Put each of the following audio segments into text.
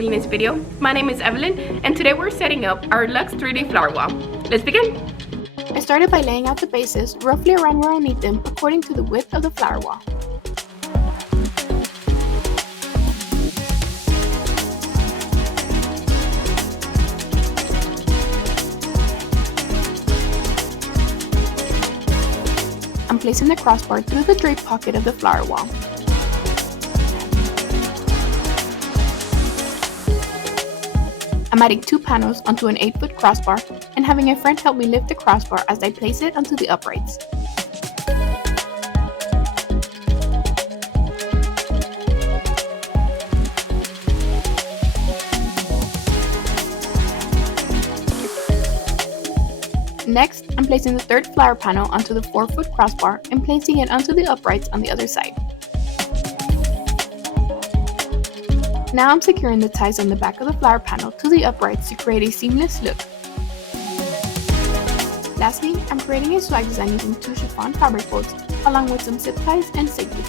viewing this video. My name is Evelyn, and today we're setting up our Luxe 3D flower wall. Let's begin. I started by laying out the bases roughly around where I need them according to the width of the flower wall. I'm placing the crossbar through the drape pocket of the flower wall. I'm adding 2 panels onto an 8-foot crossbar and having a friend help me lift the crossbar as I place it onto the uprights. Next, I'm placing the 3rd flower panel onto the 4-foot crossbar and placing it onto the uprights on the other side. Now I'm securing the ties on the back of the flower panel to the uprights to create a seamless look. Lastly, I'm creating a swag design using 2 chiffon fabric folds along with some zip ties and safety.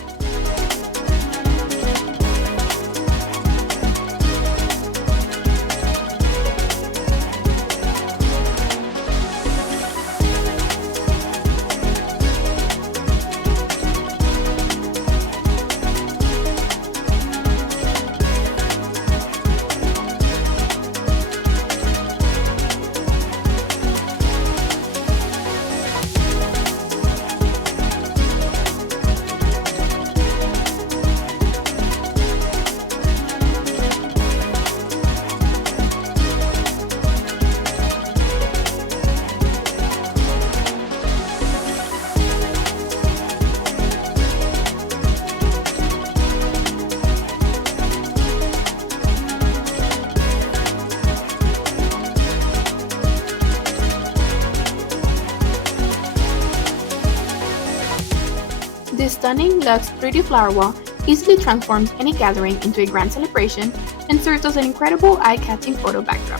This stunning Luxe 3D flower wall easily transforms any gathering into a grand celebration and serves as an incredible eye-catching photo backdrop.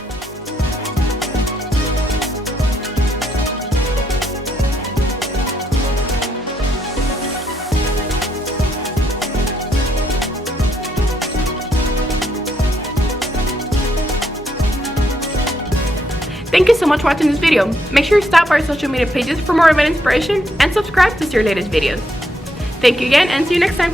Thank you so much for watching this video. Make sure you stop by our social media pages for more event inspiration and subscribe to see our latest videos. Thank you again and see you next time.